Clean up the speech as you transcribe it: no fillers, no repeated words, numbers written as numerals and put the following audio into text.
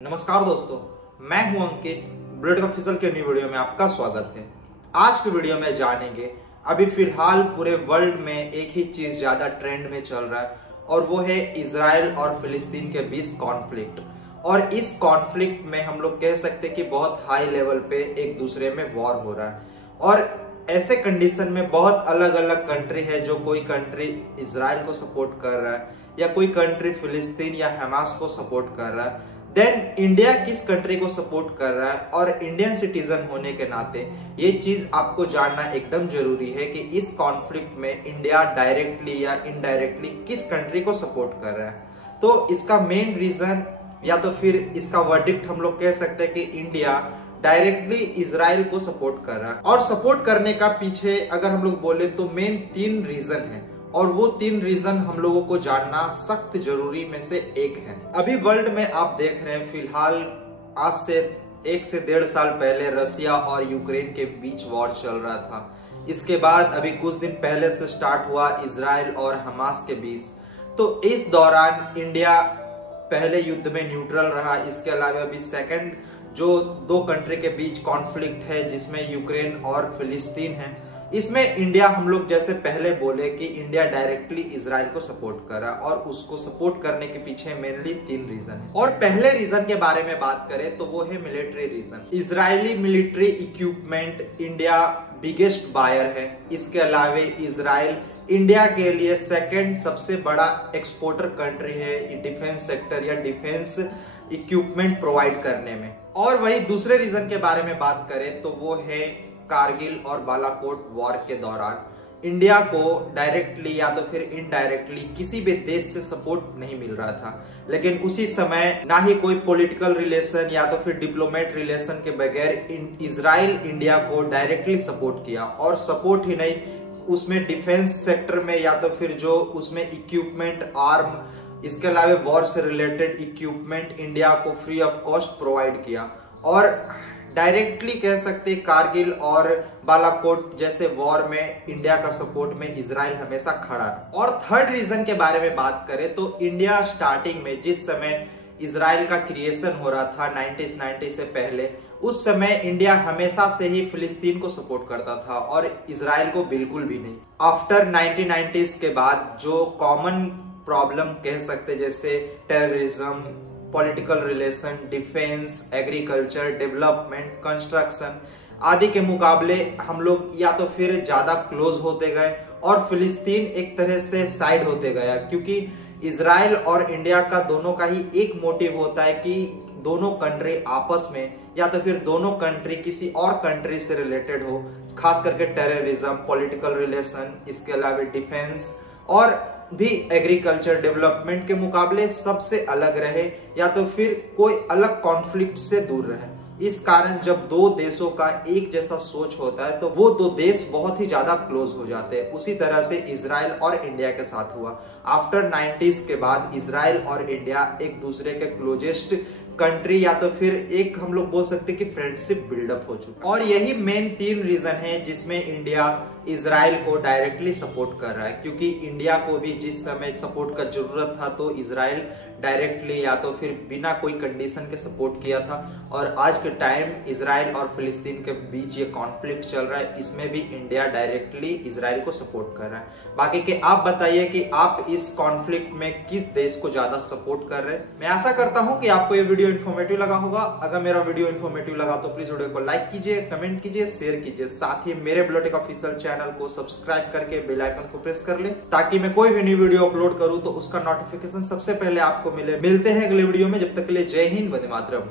नमस्कार दोस्तों, मैं हूं अंकित। बुलेट ऑफिशियल के न्यू वीडियो में आपका स्वागत है। आज के वीडियो में जानेंगे अभी फिलहाल पूरे वर्ल्ड में एक ही चीज ज्यादा ट्रेंड में चल रहा है और वो है इजराइल और फिलिस्तीन के बीच कॉन्फ्लिक्ट। और इस कॉन्फ्लिक्ट में हम लोग कह सकते हैं कि बहुत हाई लेवल पे एक दूसरे में वॉर हो रहा है। और ऐसे कंडीशन में बहुत अलग अलग कंट्री है, जो कोई कंट्री इजराइल को सपोर्ट कर रहा है या कोई कंट्री फिलिस्तीन या हमास को सपोर्ट कर रहा है। देन इंडिया किस कंट्री को सपोर्ट कर रहा है, और इंडियन सिटीजन होने के नाते ये चीज आपको जानना एकदम जरूरी है कि इस कॉन्फ्लिक्ट में इंडिया डायरेक्टली या इनडायरेक्टली किस कंट्री को सपोर्ट कर रहा है। तो इसका मेन रीजन या तो फिर इसका वर्डिक्ट हम लोग कह सकते हैं कि इंडिया डायरेक्टली इजराइल को सपोर्ट कर रहा है। और सपोर्ट करने का पीछे अगर हम लोग बोले तो मेन 3 रीजन है, और वो 3 रीजन हम लोगों को जानना सख्त जरूरी में से एक है। अभी वर्ल्ड में आप देख रहे हैं फिलहाल आज से 1 से 1.5 साल पहले रसिया और यूक्रेन के बीच वॉर चल रहा था। इसके बाद अभी कुछ दिन पहले से स्टार्ट हुआ इजराइल और हमास के बीच। तो इस दौरान इंडिया पहले युद्ध में न्यूट्रल रहा। इसके अलावा अभी सेकंड जो 2 कंट्री के बीच कॉन्फ्लिक्ट है जिसमें यूक्रेन और फिलिस्तीन है, इसमें इंडिया हम लोग जैसे पहले बोले कि इंडिया डायरेक्टली इजराइल को सपोर्ट कर रहा है, और उसको सपोर्ट करने के पीछे मेनली 3 रीजन है। और पहले रीजन के बारे में बात करें तो वो है military reason. Israeli military equipment India biggest buyer है। इसके अलावा इजराइल इंडिया के लिए सेकंड सबसे बड़ा एक्सपोर्टर कंट्री है डिफेंस सेक्टर या डिफेंस इक्विपमेंट प्रोवाइड करने में। और वही दूसरे रीजन के बारे में बात करें तो वो है कारगिल और बालाकोट वॉर के दौरान इंडिया को डायरेक्टली या तो फिर इनडायरेक्टली किसी भी देश से सपोर्ट नहीं मिल रहा था, लेकिन उसी समय ना ही कोई पॉलिटिकल रिलेशन या तो फिर डिप्लोमेट रिलेशन के बगैर इजराइल इंडिया को डायरेक्टली सपोर्ट किया। और सपोर्ट ही नहीं, उसमें डिफेंस सेक्टर में या तो फिर जो उसमें इक्विपमेंट आर्म, इसके अलावा वॉर से रिलेटेड इक्विपमेंट इंडिया को फ्री ऑफ कॉस्ट प्रोवाइड किया। और डायरेक्टली कह सकते कारगिल और बालाकोट जैसे वॉर में इंडिया का सपोर्ट में इजराइल हमेशा खड़ा है। और थर्ड रीजन के बारे में बात करें तो इंडिया स्टार्टिंग में जिस समय इजराइल का क्रिएशन हो रहा था 1990 से पहले, उस समय इंडिया हमेशा से ही फिलिस्तीन को सपोर्ट करता था और इजराइल को बिल्कुल भी नहीं। आफ्टर 1990s के बाद जो कॉमन प्रॉब्लम कह सकते जैसे terrorism, political relation, defence, agriculture, development, construction आदि के मुकाबले हम लोग या तो फिर ज्यादा क्लोज होते गए और फिलिस्तीन एक तरह से साइड होते गया, क्योंकि इजराइल और इंडिया का दोनों का ही एक मोटिव होता है कि दोनों कंट्री आपस में या तो फिर दोनों कंट्री किसी और कंट्री से रिलेटेड हो, खास करके टेररिज्म, पॉलिटिकल रिलेशन, इसके अलावा डिफेंस और भी एग्रीकल्चर डेवलपमेंट के मुकाबले सबसे अलग रहे या तो फिर कोई अलग कॉन्फ्लिक्ट से दूर रहे। इस कारण जब 2 देशों का एक जैसा सोच होता है तो वो 2 देश बहुत ही ज्यादा क्लोज हो जाते हैं। उसी तरह से इजराइल और इंडिया के साथ हुआ। आफ्टर 90s के बाद इजराइल और इंडिया एक दूसरे के क्लोजेस्ट कंट्री या तो फिर एक हम लोग बोल सकते हैं कि फ्रेंडशिप बिल्डअप हो चुका। और यही मेन 3 रीजन है जिसमें इंडिया इजराइल को डायरेक्टली सपोर्ट कर रहा है, क्योंकि इंडिया को भी जिस समय सपोर्ट का जरूरत था तो इजराइल डायरेक्टली या तो फिर बिना कोई कंडीशन के सपोर्ट किया था। और आज के टाइम इजराइल और फिलिस्तीन के बीच ये कॉन्फ्लिक्ट चल रहा है, इसमें भी इंडिया डायरेक्टली इजराइल को सपोर्ट कर रहा है। बाकी के आप बताइए कि आप इस कॉन्फ्लिक्ट में किस देश को ज्यादा सपोर्ट कर रहे हैं। मैं आशा करता हूं कि आपको ये वीडियो इन्फॉर्मेटिव लगा होगा। अगर मेरा वीडियो इन्फॉर्मेटिव लगा तो प्लीज वीडियो को लाइक कीजिए, कमेंट कीजिए, शेयर कीजिए। साथ ही मेरे बुलेटिन ऑफिशियल चैनल को सब्सक्राइब करके बेल आइकन को प्रेस कर ले, ताकि मैं कोई भी न्यू वीडियो अपलोड करूं तो उसका नोटिफिकेशन सबसे पहले आपको मिले। मिलते हैं अगले वीडियो में, जब तक के लिए जय हिंद, वंदे मातरम।